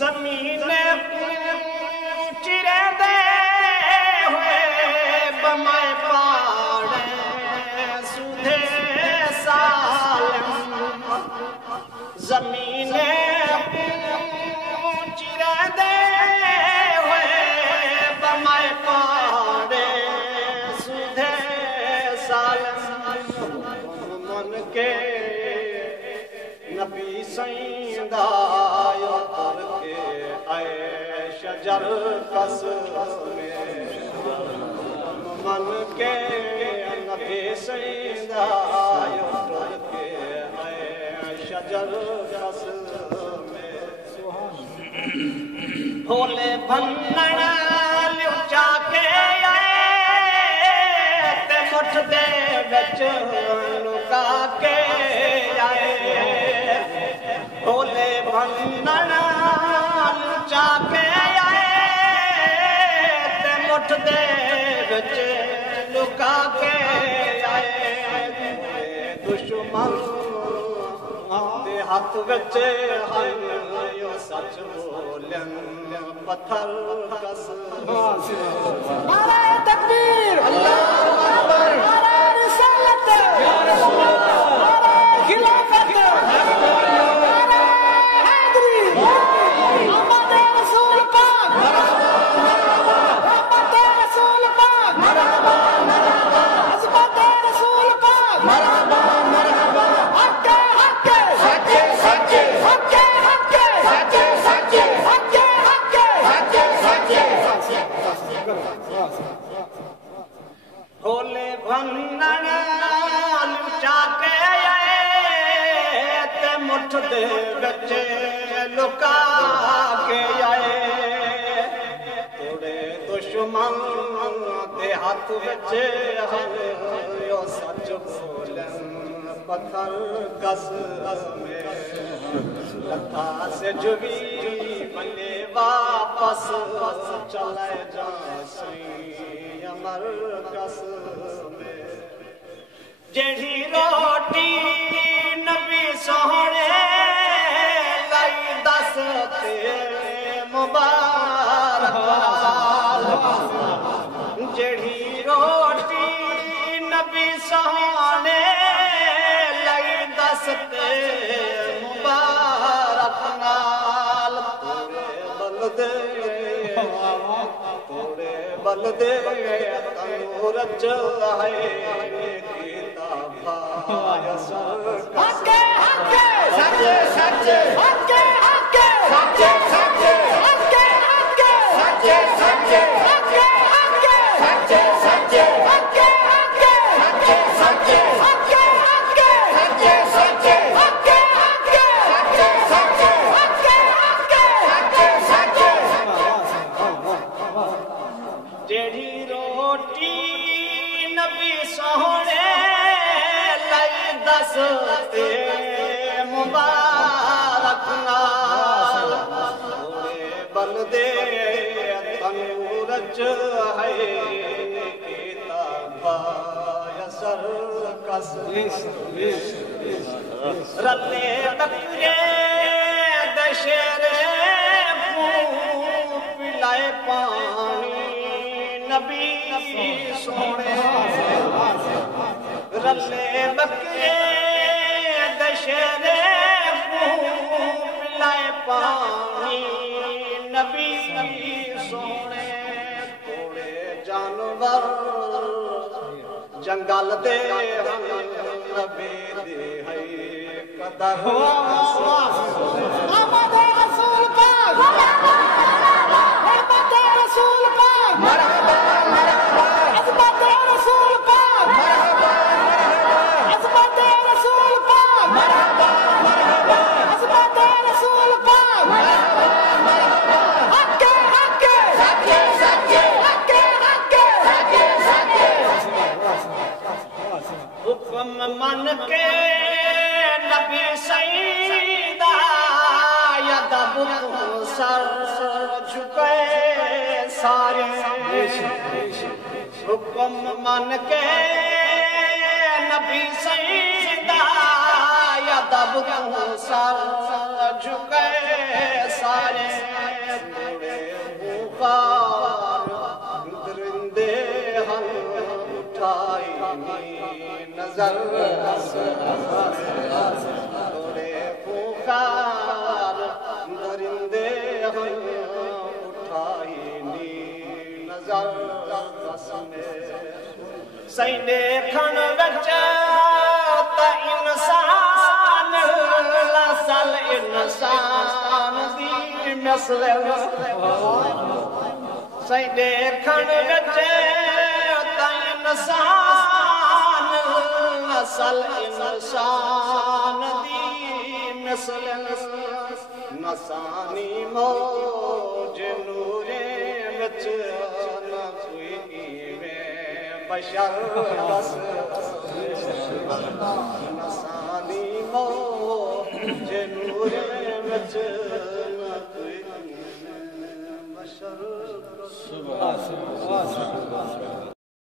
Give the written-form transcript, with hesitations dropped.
जमीन चिरे दे हुए बमाए पाड़े सुधे सालम जमीन चिरे दे हुए बमाए पाड़े सुधे सालम मन के नबी सईदा शजर कस में मन के नबी सईदा के शजर कस में भोले भंगण लुचा के आए ते मुठ दे विच लुका के आए भोले भंगण लुचा के मुठ दे विच लुका के आए दुश्मन दे हाथ विच यो सच बोलन पत्थर कस नारे तकबीर अल्लाहु अकबर नारे रिसालत या रसूल अल्लाह नारे खिलाफत नारे हैदरी मोहम्मद रसूल पाक भोले भंगण लुचा के आए ते मुठ दे विच लुका के आए थोड़े दुश्मन दे हाथ विच यो सच बोलन पत्थर कस में लथा से जुगी बने वापस चले जा अमर कस में जेड़ी रोटी नबी सोहने लाई दस तेरे मुबारक जेड़ी रोटी नबी सोहने लाई दस तेरे मुबारक नाल बलदे बलदे तनूर च है गीता भाय सच्चे सच्चे सच्चे सच्चे सच्चे सच्चे सच्चे सच्चे सच्चे सच्चे सच्चे सच्चे सच्चे सच्चे मुबारक नाल बलदे तनूर च है गीता भाय सरकस रले तकरे दशरे पिलाए पानी नबी सोने रले बकरे दशरे पिलाए पानी नबी सोने थोड़े जानवर जंगल दे नबी दे है कदर मोहम्मद रसूल पाक मोहम्मद रसूल पाक मरहबा मरहबा अज़मत रसूल पाक मरहबा अज़मत रसूल पाक मरहबा मरहबा अज़मत रसूल पाक मरहबा मरहबा हक्के हक्के सच्चे सच्चे हक्के हक्के सच्चे सच्चे हुक्म मन के नबी सईदा यदब सर झुके सारे हुक्म मन के नबी सईदा यदब सर झुके सारे नूरे बुखार दरिंदे हम उठाई नजर नूरे बुखार दरिंदे हम उठाई नजर सैने खन बच इंसान लसल इंसान दी मसल सैने खन बच इंसान लसल इंसान दी मसल नसानी मौज नूरे बच न कोई बशर बस नसानी मौज नूरे बच न कोई बशर